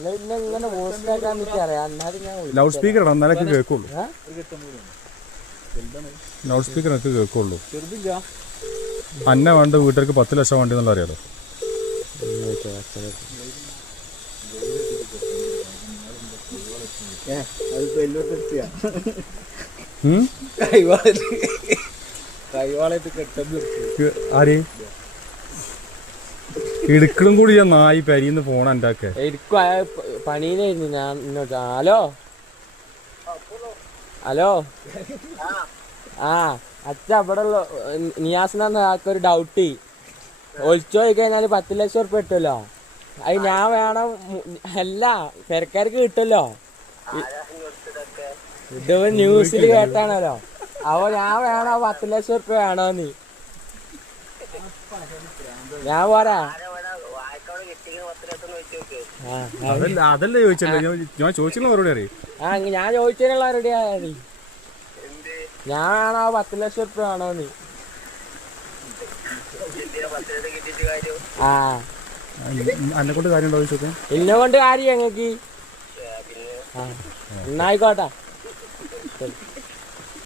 ഇങ്ങനെ മോശമാക്കാൻ അറിയാം. ലൗഡ് സ്പീക്കർ എന്നാലൊക്കെ കേൾക്കുള്ളൂ. ലൗഡ് സ്പീക്കറൊക്കെ കേൾക്കുള്ളൂ. അന്ന വേണ്ട വീട്ടിലേക്ക് 10 ലക്ഷം വേണ്ടി എന്നുള്ള അറിയാലോ. ആര് ഇടുക്കളും കൂടി ഞാൻ നായി പരിന്ന് ഫോൺ എൻ്റെ ഒക്കെ പണിയിലായിരുന്നു ഞാൻ ഇന്നോട്ട്. ഹലോ ഹലോ ആ അച്ഛ ഇവിടെ ഉള്ള നിയാസിനാന്ന് ആൾക്കൊരു ഡൗട്ട്. ഒളിച്ചു പോയി കഴിഞ്ഞാല് 10 ലക്ഷം ഉറുപ്പ്യ കിട്ടുമല്ലോ. അത് ഞാൻ വേണം. അല്ല പെരക്കാർക്ക് കിട്ടുമല്ലോ. ഇത് ന്യൂസിൽ കേട്ടാണല്ലോ. അപ്പൊ ഞാൻ വേണോ 10 ലക്ഷം ഉറുപ്പ്യ വേണോന്ന്. ഞാൻ പോരാ. അതല്ലേ ചോദിച്ചല്ലോ. ഞാൻ ചോദിച്ചില്ല മറുപടി അറിയാം. ഞാൻ ചോദിച്ചതിനുള്ള മറുപടി ആയി. ഞാൻ വേണോ 10 ലക്ഷം ഉറുപ്പ്യ വേണോന്ന്. എന്നെ കൊണ്ട് കാര്യം ഉണ്ടോ ചോദിച്ചോക്കെ. എന്നെ കൊണ്ട് കാര്യം ഞങ്ങക്ക്. എന്നായിക്കോട്ടെ.